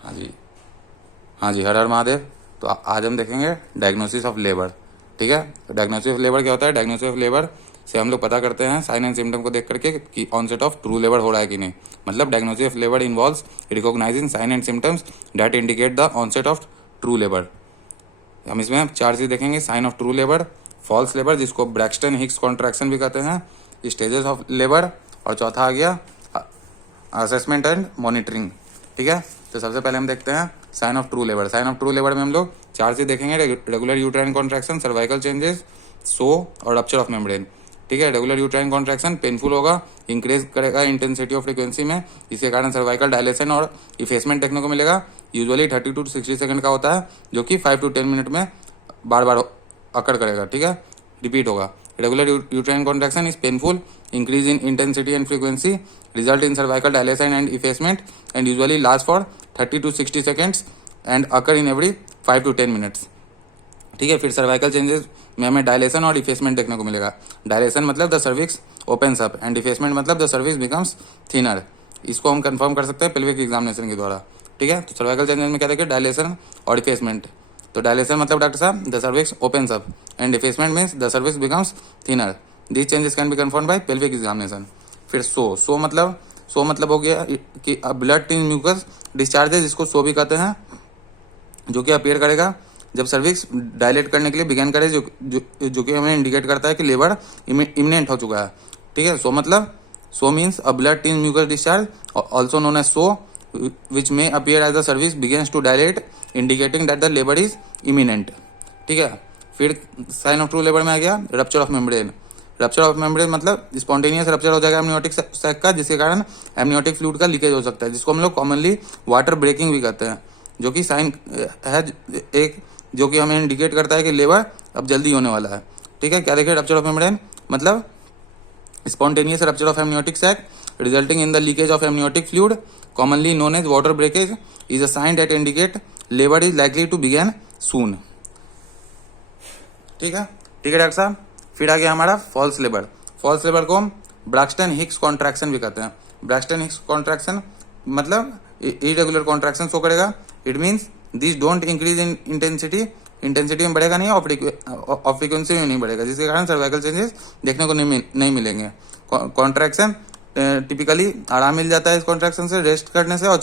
हाँ जी, हाँ जी, हर हर महादेव। तो आज हम देखेंगे डायग्नोसिस ऑफ लेबर। ठीक है, तो डायग्नोसिस ऑफ लेबर क्या होता है? डायग्नोसिस ऑफ लेबर से हम लोग पता करते हैं साइन एंड सिम्टम को देख करके कि ऑनसेट ऑफ ट्रू लेबर हो रहा है कि नहीं। मतलब diagnosis of labour involves recognising sign and symptoms that indicate the onset of true labour. हम इसमें 4 चीज़ देखेंगे: sign of true labour, false labour जिसको ब्रैक्सटन हिक्स कॉन्ट्रैक्शन भी कहते हैं, स्टेजेस ऑफ लेबर, और चौथा आ गया असेसमेंट एंड मॉनिटरिंग। ठीक है, तो सबसे पहले हम देखते हैं sign of true labour. Sign of true labour में हम लोग 4 चीज देखेंगे: regular uterine contraction, cervical changes, so और रप्चर ऑफ मेम्ब्रेन। ठीक है, रेगुलर यूट्राइन कॉन्ट्रैक्शन पेनफुल होगा, इंक्रीज करेगा इंटेंसिटी ऑफ फ्रीक्वेंसी में, इसके कारण सर्वाइकल डायलेशन और इफेसमेंट देखने को मिलेगा। यूजुअली 30 to 60 सेकंड का होता है, जो कि 5 to 10 मिनट में बार बार अकर करेगा। ठीक है, रिपीट होगा। Regular uterine contraction is painful, increase in intensity and frequency, result in cervical dilation and effacement, and usually last for 30 to 60 seconds and occur in every 5 to 10 minutes. ठीक है, फिर cervical changes में हमें dilation और effacement देखने को मिलेगा। Dilation मतलब the cervix opens up and effacement मतलब द सर्विक्स बिकम्स थिनर। इसको हम कंफर्म कर सकते हैं पेल्विक एग्जामिनेशन के द्वारा। ठीक है, तो सर्वाइकल चेंजेस में क्या देखें? डायलेशन और इफेसमेंट। तो डायलेशन मतलब डॉक्टर साहब the cervix opens up and effacement means the cervix becomes thinner. These changes can be confirm by pelvic examination. फिर सो मतलब हो गया कि ब्लड टिन म्यूकस डिस्चार्ज है, जिसको सो भी कहते हैं, जो कि अपीयर करेगा जब सर्विक्स डायलेट करने के लिए बिगेन करे, जो कि हमें इंडिकेट करता है कि लेबर इमिनेंट हो चुका है। ठीक है, so means a blood tinged mucus discharge, also known as show, which may appear as the cervix begins to dilate, indicating that the labour is imminent. ठीक है, फिर साइन ऑफ ट्रू लेबर में आ गया rupture of membrane. Rupture of membrane मतलब spontaneous rupture हो जाएगा amniotic sac का, जिसके कारण एमनियोटिक फ्लूइड का लीकेज हो सकता है, जिसको हम लोग कॉमनली वाटर ब्रेकिंग भी कहते हैं, जो कि साइन है एक, जो कि हमें इंडिकेट करता है कि लेबर अब जल्दी होने वाला है। ठीक है, क्या देखिए रप्चर ऑफ मेम्ब्रेन मतलब spontaneous rupture of amniotic sac resulting in the leakage of amniotic fluid, commonly known as water breakage, is a sign that indicate labour is likely to begin soon. ठीक है doctor साहब। फिर आ गया हमारा false labour. False labour को हम Braxton Hicks contraction भी कहते हैं। ब्रैक्सटन हिक्स कॉन्ट्रैक्शन मतलब इरेगुलर कॉन्ट्रैक्शन शो करेगा। It means this don't increase in intensity में बढ़ेगा नहीं और फ्रीक्वेंसी में नहीं बढ़ेगा, जिसके कारण सर्वाइकल चेंजेस देखने को नहीं मिलेंगे। कॉन्ट्रैक्शन टिपिकली आराम मिल जाता है इस कॉन्ट्रैक्शन से, रेस्ट करने से और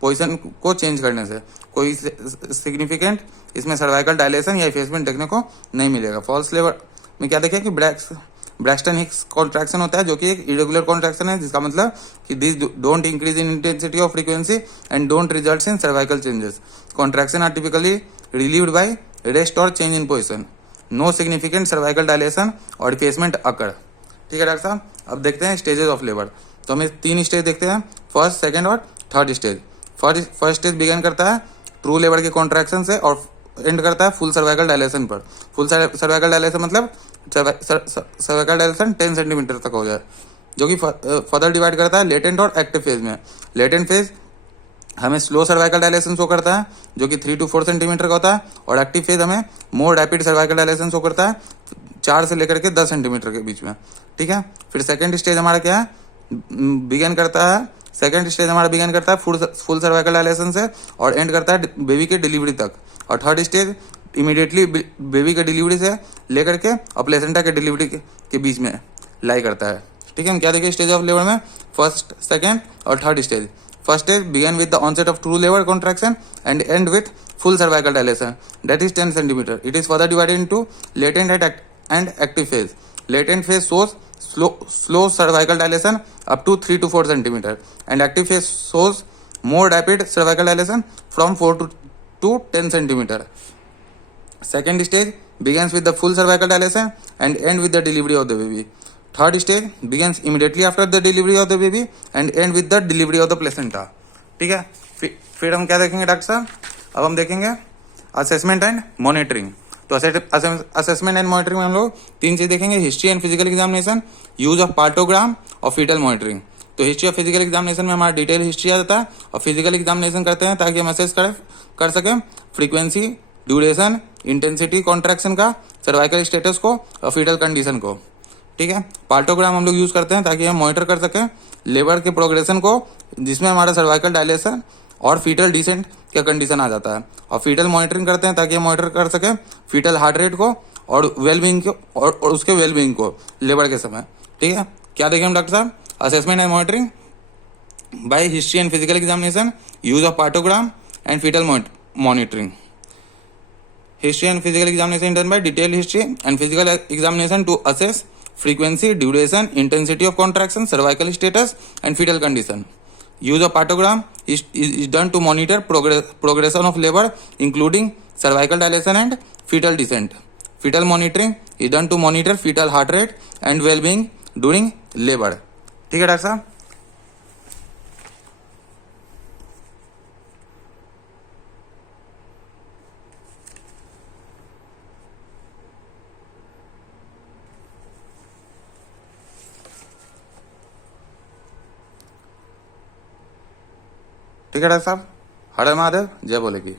पोजिशन को चेंज करने से। कोई सिग्निफिकेंट इसमें सर्वाइकल डायलेशन या इफेसमेंट देखने को नहीं मिलेगा। फॉल्स लेबर में क्या देखें कि ब्रैक्सटन हिक्स कॉन्ट्रैक्शन होता है, जो कि एक इरेगुलर कॉन्ट्रैक्शन है, जिसका मतलब कि this don't increase in intensity of frequency and don't result in cervical changes. Contraction are typically relieved by rest और change in position. No significant cervical dilation और इफेसमेंट अकर। ठीक है डॉक्टर साहब, अब देखते हैं स्टेजेस ऑफ लेबर। तो हमें 3 स्टेज देखते हैं, फर्स्ट, सेकेंड और third stage. First stage begin करता है ट्रू लेबर के कॉन्ट्रैक्शन से और एंड करता है फुल सर्वाइकल डायलेशन पर। फुल सर्वाइकल डायलेशन मतलब सर्वाइकल डायलेशन 10 सेंटीमीटर तक हो जाए, जो कि फर्दर डिवाइड करता है लेटेंट और एक्टिव फेज में। लेटेंट फेज हमें स्लो सर्वाइकल डायलेशन शो करता है, जो कि 3 to 4 सेंटीमीटर का होता है, और एक्टिव फेज हमें more rapid cervical dilation show करता है 4 से लेकर के 10 सेंटीमीटर के बीच में। ठीक है, फिर सेकेंड स्टेज हमारा क्या है? बिगिन करता है फुल सर्वाइकल डायलेशन से और एंड करता है बेबी के डिलीवरी तक। और थर्ड स्टेज इमीडिएटली बेबी के डिलीवरी से लेकर के और प्लेसेंटा के डिलीवरी के बीच में लाई करता है। ठीक है, हम क्या देखें स्टेज ऑफ लेबर में? फर्स्ट, सेकेंड और third stage. First stage begin with the onset of true labour contraction and end with full cervical dilation, that is 10 centimetre. It is further divided into latent and active phase. Latent phase shows slow cervical dilation up to 3 to 4 centimeter, and active phase shows more rapid cervical dilation from 4 to 10 centimeter. Second stage begins with the full cervical dilation and end with the delivery of the baby. Third stage begins immediately after the delivery of the baby and end with the delivery of the placenta. ठीक है, फिर हम क्या देखेंगे doctor साहब? अब हम देखेंगे असेसमेंट एंड मॉनिटरिंग। तो असेसमेंट एंड मॉनिटरिंग में हम लोग 3 चीज देखेंगे: history and physical examination, use of partogram और फीटल मॉनिटरिंग। तो हिस्ट्री और फिजिकल एग्जामिनेशन में हमारा डिटेल हिस्ट्री आ जाता है और फिजिकल एग्जामिनेशन करते हैं ताकि हम असेस कर सकें फ्रीक्वेंसी, ड्यूरेशन, इंटेंसिटी कॉन्ट्रैक्शन का, सर्वाइकल स्टेटस को और फीटल कंडीशन को। ठीक है, पार्टोग्राम हम लोग यूज करते हैं ताकि हम मॉनिटर कर सकें लेबर के प्रोग्रेशन को, जिसमें हमारा सर्वाइकल डायलेशन और फीटल डिसेंट का कंडीशन आ जाता है। और फीटल मॉनिटरिंग करते हैं ताकि मॉनिटर कर सके फीटल हार्ट रेट को और वेलबींग को और उसके वेलबींग को लेबर के समय। ठीक है, क्या देखें हम डॉक्टर साहब? Assessment and monitoring by history and physical examination, use of partogram and foetal monitoring. History and physical examination done by detailed history and physical examination to assess frequency, duration, intensity of contraction, cervical status, and fetal condition. Use of partogram is done to monitor progression of labor, including cervical dilation and fetal descent. Fetal monitoring is done to monitor fetal heart rate and well-being during labor. ठीक है doctor साहब? ठीक है doctor साहब, हर हर महादेव, जय बोले की।